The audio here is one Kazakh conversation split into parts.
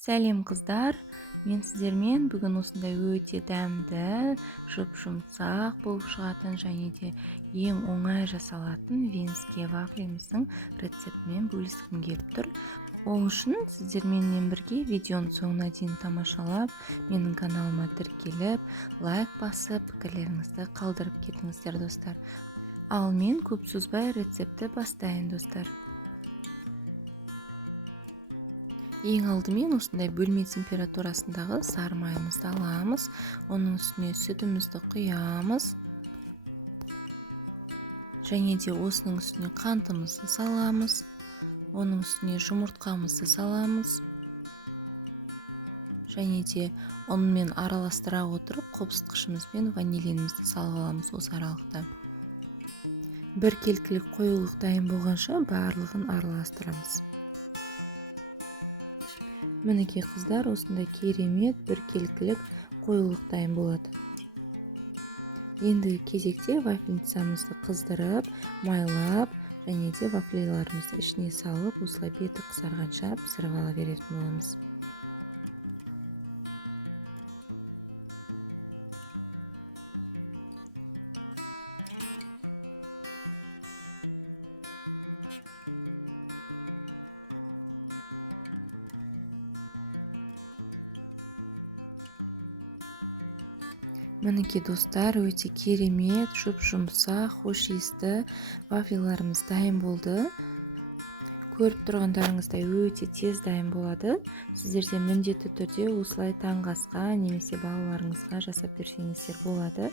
Сәлем қыздар, мен сіздермен бүгін осындай өте дәмді, жұп-жұмсақ болып шығатын және де ең оңай жасалатын венский вафлеміздің рецептімен бөліскім келіп тұр. Ол үшін сіздерменен бірге видеоның соңына дейін тамашалап, менің каналыма тіркеліп, лайк басып, пікірлеріңізді қалдырып кетіңіздер, достар. Ал мен көп созбай рецепті бастайын, достар. Ең алдымен осындай бөлме температурасындағы сары майымызды аламыз. Оның үстіне сүтімізді құямыз. Және де осының үстіне қантымызды саламыз. Оның үстіне жұмыртқамызды саламыз. Және де онымен араластыра отырып, қобызтқышымызбен ванилинімізді салып аламыз осы аралықта. Бір келкілік қоюлық дайын болғанша барлығын араластырамыз. Мінекей қыздар, осындай керемет бір келкілік қоюлық дайын болады. Ендігі кезекте вафельницамызды қыздырып, майлап, және де вафлиларымызды ішіне салып, осылай беті қызарғанша пісіріп ала беретін боламыз. Мінекей достар, өте керемет, жұп-жұмсақ, хош иісті вафлиларымыз дайын болды. Көріп тұрғандарыңыздай өте тез дайын болады. Сіздер де міндетті түрде осылай таңғы асқа немесе балаларыңызға жасап берсеңіздер болады.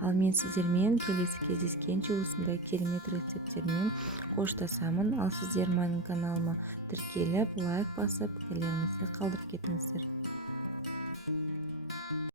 Ал мен сіздермен келесі кездескенше осындай керемет рецепттермен қоштасамын. Ал сіздер менің каналыма тіркеліп, лайк басып, пікірлеріңізді қалдырып кетіңіздер.